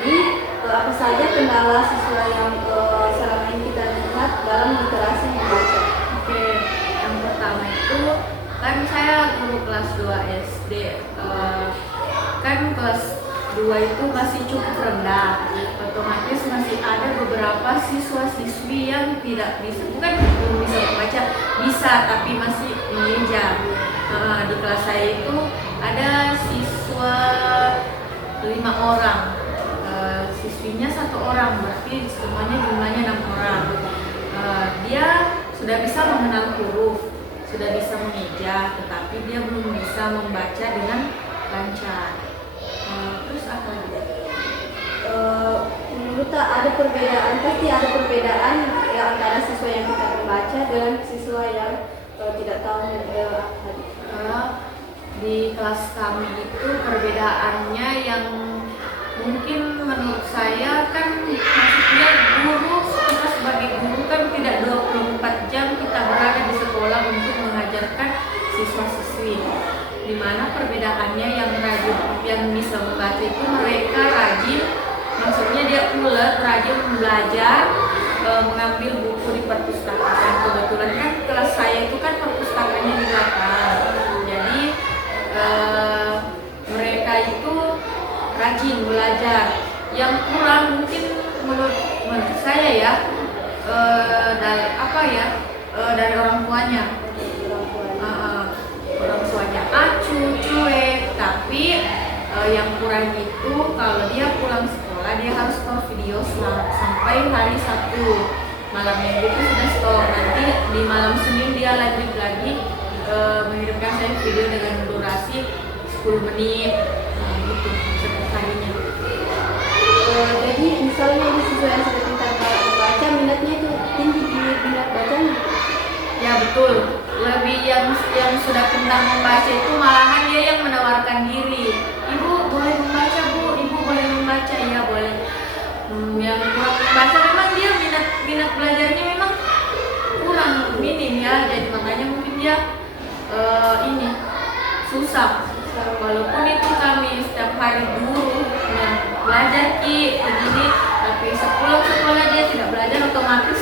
ini, apa saja kendala siswa yang selama ini kita lihat dalam literasi membaca? Oke, yang pertama itu kan saya guru kelas 2 SD, kan kelas 2 itu masih cukup rendah, otomatis masih ada beberapa siswa-siswi yang tidak bisa, bukan belum bisa membaca, bisa tapi masih mengeja. Di kelas saya itu ada siswa 5 orang, siswinya 1 orang, berarti semuanya jumlahnya 6 orang. Dia sudah bisa mengenal huruf, sudah bisa mengeja, tetapi dia belum bisa membaca dengan lancar. Terus apa lagi? Menurut ada perbedaan, pasti ada perbedaan ya, antara siswa yang kita membaca dengan siswa yang tidak tahu tadi. Di kelas kami itu perbedaannya yang mungkin menurut saya kan, maksudnya guru, kita sebagai guru kan tidak 24 jam kita berada di sekolah untuk mengajarkan siswa-siswi. Dimana perbedaannya yang rajin, yang bisa membaca itu mereka rajin, maksudnya dia ulet, rajin belajar, mengambil buku di perpustakaan. Kebetulan kan kelas saya itu kan perpustakaannya di belakang, jadi mereka itu rajin belajar. Yang kurang mungkin menurut saya ya, dari orang tuanya. Orang tuanya acuh, cuek, tapi yang kurang itu kalau dia pulang sekolah dia harus stop video sampai hari Sabtu. Malam Minggu itu sudah stop, nanti di malam Senin dia lanjut lagi mengirimkan saya video dengan durasi 10 menit gitu setiap harinya. Jadi misalnya ini siswa yang sudah pintar membaca, minatnya itu tinggi di minat bacanya. Ya betul, lebih yang sudah pintar membaca itu malahan dia yang menawarkan diri. Ibu boleh membaca bu, ibu boleh membaca, ya boleh. Yang kurang membaca memang dia minat belajarnya memang kurang, minim ya, jadi makanya mungkin dia ini susah. Walaupun itu kami setiap hari guru yang belajar begini, tapi sepulang sekolah dia tidak belajar, otomatis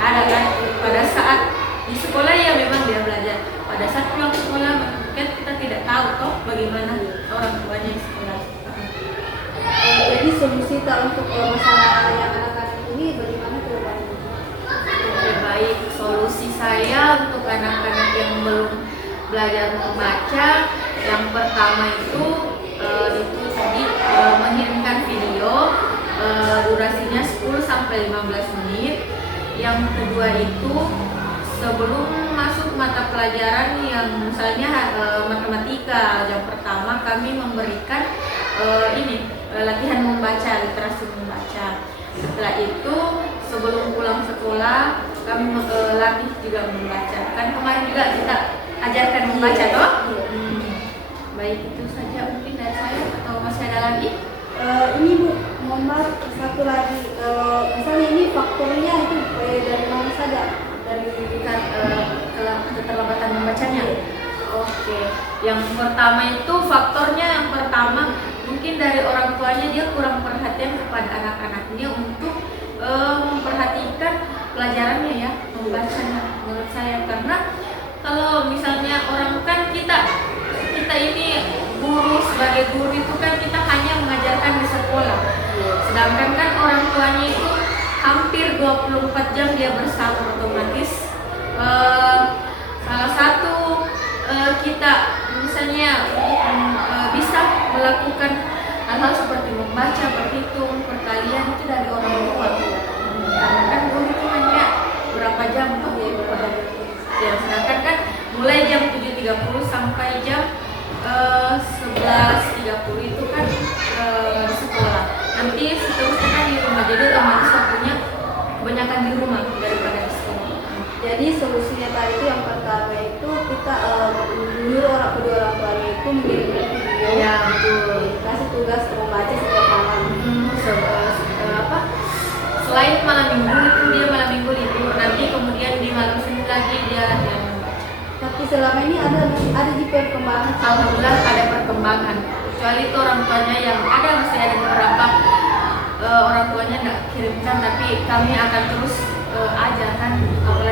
ada kan pada saat di sekolah ya memang dia belajar, pada saat pulang sekolah mungkin kita tidak tahu toh bagaimana orang tuanya di sekolah. Jadi solusi untuk masalah yang anak-anak ini bagaimana ke depannya? Oke, baik, solusi saya untuk anak-anak yang belum belajar membaca, yang pertama itu tadi mengirimkan video durasinya 10-15 menit. Yang kedua itu sebelum masuk mata pelajaran yang misalnya matematika, jam pertama kami memberikan latihan membaca, literasi membaca. Setelah itu sebelum pulang sekolah kami latih juga membaca. Kan kemarin juga kita ajarkan membaca toh? Baik, itu saja mungkin dari saya, atau masih ada lagi? Ini Bu, mohon maaf, satu lagi, misalnya ini faktornya itu dari mana saja? Dari Keterlambatan membacanya. Oke, yang pertama itu faktornya, yang pertama mungkin dari orang tuanya, dia kurang perhatian kepada anak-anaknya untuk memperhatikan pelajarannya ya, membacanya menurut saya. Karena kalau misalnya orang kan kita ini guru, sebagai guru itu kan kita hanya mengajarkan di sekolah, sedangkan kan orang tuanya itu hampir 24 jam dia bersama, otomatis salah satu kita misalnya bisa melakukan hal-hal seperti membaca, berhitung, perkalian itu dari orang tua. Karena kan guru itu hanya berapa jam toh ya, sedangkan kan mulai jam 7.30 sampai jam 11.30 itu kan sekolah. Nanti seterusnya kan di rumah, jadi otomatis waktunya kebanyakan di rumah daripada di sekolah. Jadi solusinya tadi itu yang pertama itu kita menyuruh kedua orang tuanya itu mengirimkan video. Ya betul. Kasih tugas membaca setiap malam. Selain malam minggu itu dia malam minggu libur, nanti kemudian di malam Senin lagi dia latihan membaca. Tapi selama ini ada di perkembangan. Alhamdulillah ada perkembangan. Kecuali itu orang tuanya yang masih ada beberapa kirimkan, tapi kami akan terus ajarkan apalagi